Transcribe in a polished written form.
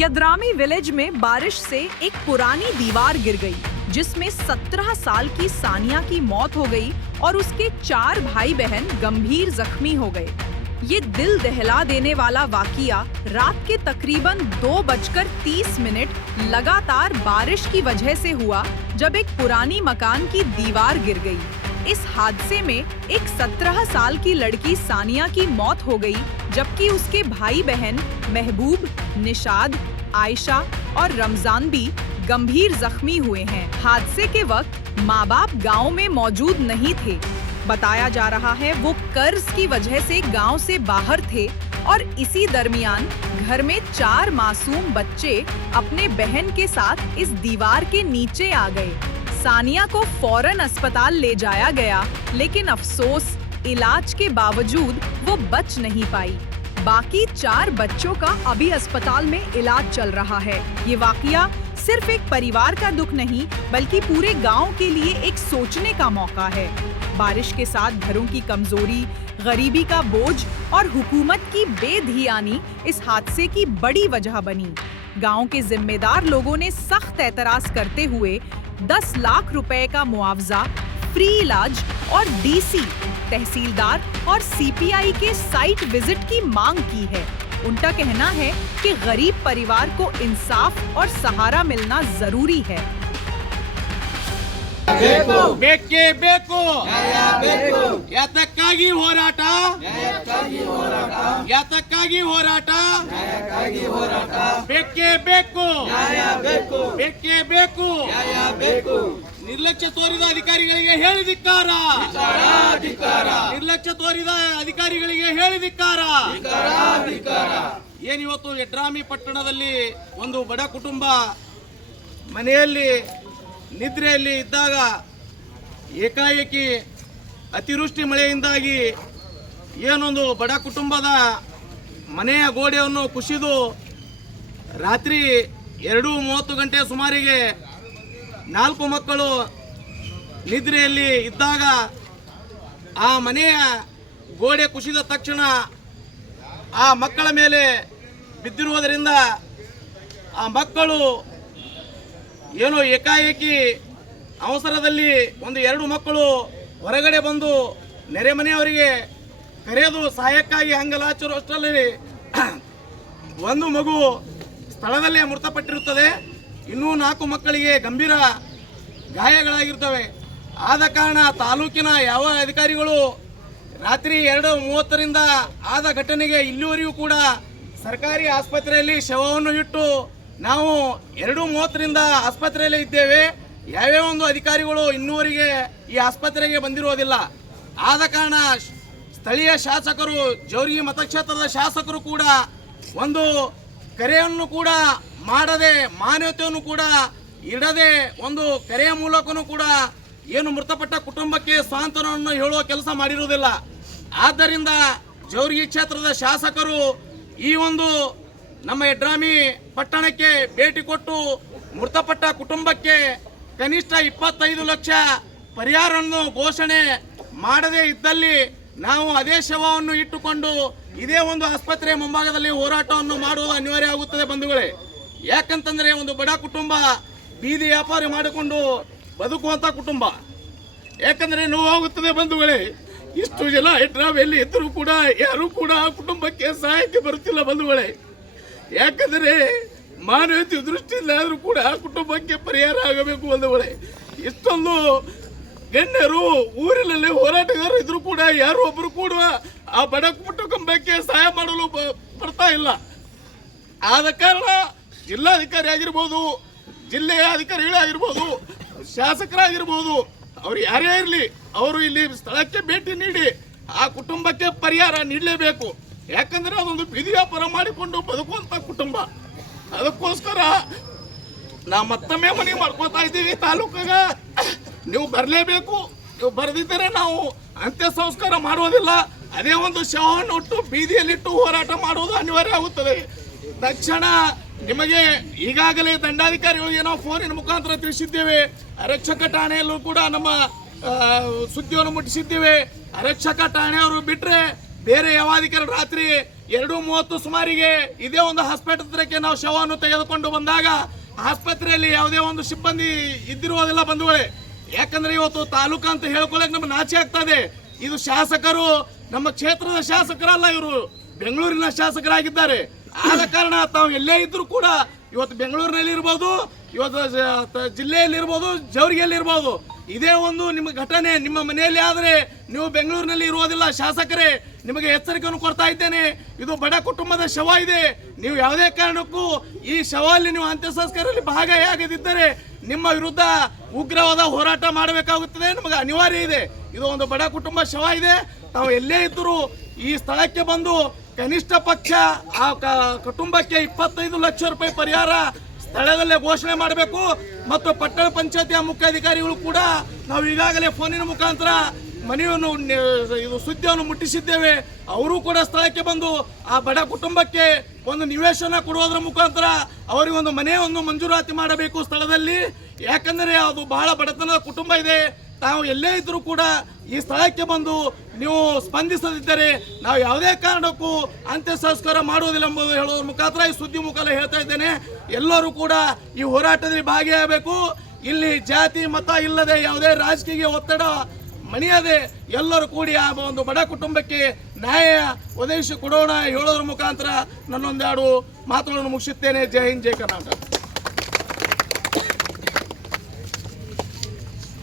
यद्रामी village में बारिश से एक पुरानी दीवार गिर गई, जिसमें 17 साल की सानिया की मौत हो गई और उसके 4 भाई बहन गंभीर जख्मी हो गए। ये दिल दहला देने वाला वाकया रात के तकरीबन 2:30 लगातार बारिश की वजह से हुआ, जब एक पुरानी मकान की दीवार गिर गई। इस हादसे में एक 17 साल की लड़की सानिया की मौत हो गई, जबकि उसके भाई बहन महबूब, निशाद, आयशा और रमजान भी गंभीर जख्मी हुए हैं। हादसे के वक्त माँ बाप गाँव में मौजूद नहीं थे। बताया जा रहा है वो कर्ज की वजह से गांव से बाहर थे और इसी दरमियान घर में 4 मासूम बच्चे अपने बहन के साथ इस दीवार के नीचे आ गए। सानिया को फौरन अस्पताल ले जाया गया, लेकिन अफसोस इलाज के बावजूद वो बच नहीं पाई। बाकी 4 बच्चों का अभी अस्पताल में इलाज चल रहा है। ये वाकया सिर्फ एक परिवार का दुख नहीं, बल्कि पूरे गांव के लिए एक सोचने का मौका है। बारिश के साथ घरों की कमजोरी, गरीबी का बोझ और हुकूमत की बेधियानी इस हादसे की बड़ी वजह बनी। गांव के जिम्मेदार लोगों ने सख्त एतराज करते हुए 10 लाख रुपए का मुआवजा, फ्री इलाज और डीसी, तहसीलदार और सीपीआई के साइट विजिट की मांग की है। उनका कहना है कि गरीब परिवार को इंसाफ और सहारा मिलना जरूरी है। ಬೇಕೇ ಬೇಕು ಯಾತಕ್ಕಾಗಿ ಹೋರಾಟ ಬೇಕೇ ಬೇಕು ನಿರ್ಲಕ್ಷ್ಯ ತೋರಿದ ಅಧಿಕಾರಿಗಳಿಗೆ ಹೇಳಿದಿಕ್ಕಾರ ಏನಿವತ್ತು ಯಡ್ರಾಮಿ ಪಟ್ಟಣದಲ್ಲಿ ಒಂದು ಬಡ ಕುಟುಂಬ ಮನೆಯಲ್ಲಿ ನಿದ್ರೆಯಲ್ಲಿ ಇದ್ದಾಗ ಏಕಾಏಕಿ ಅತಿವೃಷ್ಟಿ ಮಳೆಯಿಂದಾಗಿ ಏನೊಂದು ಬಡ ಕುಟುಂಬದ ಮನೆಯ ಗೋಡೆಯನ್ನು ಕುಸಿದು ರಾತ್ರಿ 2:30 ಗಂಟೆ ಸುಮಾರಿಗೆ 4 ಮಕ್ಕಳು ನಿದ್ರೆಯಲ್ಲಿ ಇದ್ದಾಗ ಆ ಮನೆಯ ಗೋಡೆ ಕುಸಿದ ತಕ್ಷಣ ಆ ಮಕ್ಕಳ ಮೇಲೆ ಬಿದ್ದಿರುವುದರಿಂದ ಆ ಮಕ್ಕಳು ಏನೋ ಏಕಾಏಕಿ ಅವಸರದಲ್ಲಿ 1-2 ಮಕ್ಕಳು ಹೊರಗಡೆ ಬಂದು ನೆರೆಮನೆಯವರಿಗೆ ಕರೆದು ಸಹಾಯಕ್ಕಾಗಿ ಹಂಗಲಾಚುವಷ್ಟರಲ್ಲಿ ಒಂದು ಮಗು ಸ್ಥಳದಲ್ಲೇ ಮೃತಪಟ್ಟಿರುತ್ತದೆ. ಇನ್ನೂ 4 ಮಕ್ಕಳಿಗೆ ಗಂಭೀರ ಗಾಯಗಳಾಗಿರ್ತವೆ. ಆದ ಕಾರಣ ತಾಲೂಕಿನ ಯಾವ ಅಧಿಕಾರಿಗಳು ರಾತ್ರಿ 2:30ರಿಂದ ಆದ ಘಟನೆಗೆ ಇಲ್ಲಿವರೆಗೂ ಕೂಡ ಸರ್ಕಾರಿ ಆಸ್ಪತ್ರೆಯಲ್ಲಿ ಶವವನ್ನು ಇಟ್ಟು ನಾವು 2:30ರಿಂದ ಆಸ್ಪತ್ರೆಯಲ್ಲೇ ಇದ್ದೇವೆ. ಯಾವ್ಯಾವ ಒಂದು ಅಧಿಕಾರಿಗಳು ಇನ್ನೂವರೆಗೆ ಈ ಆಸ್ಪತ್ರೆಗೆ ಬಂದಿರುವುದಿಲ್ಲ. ಆದ ಕಾರಣ ಸ್ಥಳೀಯ ಶಾಸಕರು, ಜೋರಿಗೆ ಮತಕ್ಷೇತ್ರದ ಶಾಸಕರು ಕೂಡ ಒಂದು ಕರೆಯನ್ನು ಕೂಡ ಮಾಡದೆ, ಮಾನ್ಯತೆಯನ್ನು ಕೂಡ ಇಡದೆ, ಒಂದು ಕರೆಯ ಮೂಲಕನೂ ಕೂಡ ಏನು ಮೃತಪಟ್ಟ ಕುಟುಂಬಕ್ಕೆ ಸಾಂತ್ವನವನ್ನು ಹೇಳುವ ಕೆಲಸ ಮಾಡಿರುವುದಿಲ್ಲ. ಆದ್ದರಿಂದ ಜೋರಿಗೆ ಕ್ಷೇತ್ರದ ಶಾಸಕರು ಈ ಒಂದು ನಮ್ಮ ಯಡ್ರಾಮಿ ಪಟ್ಟಣಕ್ಕೆ ಭೇಟಿ ಕೊಟ್ಟು ಮೃತಪಟ್ಟ ಕುಟುಂಬಕ್ಕೆ ಕನಿಷ್ಠ 25 ಲಕ್ಷ ಪರಿಹಾರವನ್ನು ಘೋಷಣೆ ಮಾಡದೇ ಇದ್ದಲ್ಲಿ ನಾವು ಅದೇ ಶವವನ್ನು ಇಟ್ಟುಕೊಂಡು ಇದೇ ಒಂದು ಆಸ್ಪತ್ರೆಯ ಮುಂಭಾಗದಲ್ಲಿ ಹೋರಾಟವನ್ನು ಮಾಡುವುದು ಅನಿವಾರ್ಯ ಆಗುತ್ತದೆ ಬಂಧುಗಳೇ. ಯಾಕಂತಂದ್ರೆ ಒಂದು ಬಡ ಕುಟುಂಬ ಬೀದಿ ವ್ಯಾಪಾರ ಮಾಡಿಕೊಂಡು ಬದುಕುವಂತ ಕುಟುಂಬ. ಯಾಕಂದ್ರೆ ನೋವಾಗುತ್ತದೆ ಬಂಧುಗಳೇ. ಇಷ್ಟು ಜನ ಯಡ್ರಾಮಿಯಲ್ಲಿ ಇದ್ದರೂ ಕೂಡ ಯಾರು ಕೂಡ ಆ ಕುಟುಂಬಕ್ಕೆ ಸಹಾಯಕ್ಕೆ ಬರುತ್ತಿಲ್ಲ ಬಂಧುಗಳೇ. ಯಾಕಂದರೆ ಮಾನವೀಯತೆ ದೃಷ್ಟಿಯಿಂದ ಆದರೂ ಕೂಡ ಆ ಕುಟುಂಬಕ್ಕೆ ಪರಿಹಾರ ಆಗಬೇಕು ಬಂಧುಗಳೇ. ಇಷ್ಟೊಂದು ಗಣ್ಯರು ಊರಿನಲ್ಲಿ ಹೋರಾಟಗಾರರು ಇದ್ರೂ ಕೂಡ ಯಾರು ಒಬ್ಬರು ಕೂಡ ಆ ಬಡ ಕುಟುಂಬಕ್ಕೆ ಸಹಾಯ ಮಾಡಲು ಬರ್ತಾ ಇಲ್ಲ. ಆದ ಕಾರಣ ಜಿಲ್ಲಾಧಿಕಾರಿ ಆಗಿರ್ಬೋದು, ಜಿಲ್ಲೆಯ ಅಧಿಕಾರಿಗಳಾಗಿರ್ಬೋದು, ಶಾಸಕರಾಗಿರ್ಬೋದು, ಅವ್ರು ಯಾರೇ ಇರಲಿ, ಅವರು ಇಲ್ಲಿ ಸ್ಥಳಕ್ಕೆ ಭೇಟಿ ನೀಡಿ ಆ ಕುಟುಂಬಕ್ಕೆ ಪರಿಹಾರ ನೀಡಲೇಬೇಕು. ಯಾಕಂದ್ರೆ ಅದೊಂದು ಬೀದಿ ವ್ಯಾಪಾರ ಮಾಡಿಕೊಂಡು ಬದುಕುವಂತ ಕುಟುಂಬ. ಅದಕ್ಕೋಸ್ಕರ ನಾವು ಮತ್ತೊಮ್ಮೆ ಮನವಿ ಮಾಡ್ಕೊತಾ ಇದ್ದೀವಿ ತಾಲೂಕಾಗ, ನೀವು ಬರಲೇಬೇಕು. ನೀವು ಬರೆದಿದ್ದರೆ ನಾವು ಅಂತ್ಯ ಸಂಸ್ಕಾರ ಮಾಡುವುದಿಲ್ಲ. ಅದೇ ಒಂದು ಶವವನ್ನು ಇಟ್ಟು ಬೀದಿಯಲ್ಲಿಟ್ಟು ಹೋರಾಟ ಮಾಡುವುದು ಅನಿವಾರ್ಯ ಆಗುತ್ತದೆ. ತಕ್ಷಣ ನಿಮಗೆ ಈಗಾಗಲೇ ದಂಡಾಧಿಕಾರಿಗಳಿಗೆ ನಾವು ಫೋನಿನ ಮುಖಾಂತರ ತಿಳಿಸಿದ್ದೇವೆ. ಆರಕ್ಷಕ ಠಾಣೆಯಲ್ಲೂ ಕೂಡ ನಮ್ಮ ಸುದ್ದಿಯನ್ನು ಮುಟ್ಟಿಸಿದ್ದೇವೆ. ಆರಕ್ಷಕ ಠಾಣೆಯವರು ಬಿಟ್ಟರೆ ಬೇರೆ ಯಾವ ಅಧಿಕಾರಿ ರಾತ್ರಿ 2:30 ಸುಮಾರಿಗೆ ಇದೇ ಒಂದು ಆಸ್ಪತ್ರೆಗೆ ನಾವು ಶವವನ್ನು ತೆಗೆದುಕೊಂಡು ಬಂದಾಗ ಆಸ್ಪತ್ರೆಯಲ್ಲಿ ಯಾವುದೇ ಒಂದು ಸಿಬ್ಬಂದಿ ಇದ್ದಿರುವುದಿಲ್ಲ ಬಂಧುಗಳೇ. ಯಾಕಂದ್ರೆ ಇವತ್ತು ತಾಲೂಕು ಅಂತ ಹೇಳ್ಕೊಳ್ಳೋಕೆ ನಮ್ಗೆ ನಾಚೆ ಆಗ್ತದೆ. ಇದು ಶಾಸಕರು ನಮ್ಮ ಕ್ಷೇತ್ರದ ಶಾಸಕರಲ್ಲ, ಇವರು ಬೆಂಗಳೂರಿನ ಶಾಸಕರಾಗಿದ್ದಾರೆ. ಆದ ಕಾರಣ ತಾವು ಎಲ್ಲೇ ಇದ್ರೂ ಕೂಡ ಇವತ್ತು ಬೆಂಗಳೂರಿನಲ್ಲಿ ಇರ್ಬೋದು, ಇವತ್ತು ಜಿಲ್ಲೆಯಲ್ಲಿ ಇರ್ಬೋದು, ಜವರಿಗೆಯಲ್ಲಿ ಇರ್ಬೋದು, ಇದೇ ಒಂದು ನಿಮ್ಮ ಘಟನೆ ನಿಮ್ಮ ಮನೆಯಲ್ಲಿ ಆದರೆ ನೀವು ಬೆಂಗಳೂರಿನಲ್ಲಿ ಇರುವುದಿಲ್ಲ. ಶಾಸಕರೇ, ನಿಮಗೆ ಎಚ್ಚರಿಕೆಯನ್ನು ಕೊಡ್ತಾ ಇದ್ದೇನೆ. ಇದು ಬಡ ಕುಟುಂಬದ ಶವ ಇದೆ. ನೀವು ಯಾವುದೇ ಕಾರಣಕ್ಕೂ ಈ ಶವಲ್ಲಿ ನೀವು ಅಂತ್ಯ ಸಂಸ್ಕಾರದಲ್ಲಿ ಭಾಗಿಯಾಗದಿದ್ದರೆ ನಿಮ್ಮ ವಿರುದ್ಧ ಉಗ್ರವಾದ ಹೋರಾಟ ಮಾಡಬೇಕಾಗುತ್ತದೆ. ನಮಗೆ ಅನಿವಾರ್ಯ ಇದೆ. ಇದು ಒಂದು ಬಡ ಕುಟುಂಬ ಶವ ಇದೆ. ತಾವು ಎಲ್ಲೇ ಇದ್ದರೂ ಈ ಸ್ಥಳಕ್ಕೆ ಬಂದು ಕನಿಷ್ಠ ಪಕ್ಷ ಆ ಕುಟುಂಬಕ್ಕೆ 25 ಲಕ್ಷ ರೂಪಾಯಿ ಪರಿಹಾರ ಸ್ಥಳದಲ್ಲೇ ಘೋಷಣೆ ಮಾಡಬೇಕು. ಮತ್ತು ಪಟ್ಟಣ ಪಂಚಾಯತಿಯ ಮುಖ್ಯಾಧಿಕಾರಿಗಳು ಕೂಡ ನಾವು ಈಗಾಗಲೇ ಫೋನಿನ ಮುಖಾಂತರ ಮನೆಯನ್ನು ಇದು ಸುದ್ದಿಯನ್ನು ಮುಟ್ಟಿಸಿದ್ದೇವೆ. ಅವರು ಕೂಡ ಸ್ಥಳಕ್ಕೆ ಬಂದು ಆ ಬಡ ಕುಟುಂಬಕ್ಕೆ ಒಂದು ನಿವೇಶನ ಕೊಡುವುದರ ಮುಖಾಂತರ ಅವರಿಗೆ ಒಂದು ಮನೆಯನ್ನು ಮಂಜೂರಾತಿ ಮಾಡಬೇಕು ಸ್ಥಳದಲ್ಲಿ. ಯಾಕಂದರೆ ಅದು ಬಹಳ ಬಡತನದ ಕುಟುಂಬ ಇದೆ. ತಾವು ಎಲ್ಲೇ ಇದ್ರೂ ಕೂಡ ಈ ಸ್ಥಳಕ್ಕೆ ಬಂದು ನೀವು ಸ್ಪಂದಿಸದಿದ್ದರೆ ನಾವು ಯಾವುದೇ ಕಾರಣಕ್ಕೂ ಅಂತ್ಯ ಸಂಸ್ಕಾರ ಮಾಡುವುದಿಲ್ಲ ಎಂಬುದು ಹೇಳೋದ್ರ ಮುಖಾಂತರ ಈ ಸುದ್ದಿ ಮುಖಾಂತರ ಹೇಳ್ತಾ ಇದ್ದೇನೆ. ಎಲ್ಲರೂ ಕೂಡ ಈ ಹೋರಾಟದಲ್ಲಿ ಭಾಗಿಯಾಗಬೇಕು. ಇಲ್ಲಿ ಜಾತಿ ಮತ ಇಲ್ಲದೆ ಯಾವುದೇ ರಾಜಕೀಯ ಒತ್ತಡ ಮಣಿಯದೆ ಎಲ್ಲರೂ ಕೂಡಿ ಆ ಒಂದು ಬಡ ಕುಟುಂಬಕ್ಕೆ ನ್ಯಾಯ ಒದಗಿಸಿ ಕೊಡೋಣ ಹೇಳೋದ್ರ ಮುಖಾಂತರ ನನ್ನೊಂದೆರಡು ಮಾತುಗಳನ್ನು ಮುಗಿಸುತ್ತೇನೆ. ಜೈ ಹಿಂದ್, ಜೈ ಕರ್ನಾಟಕ.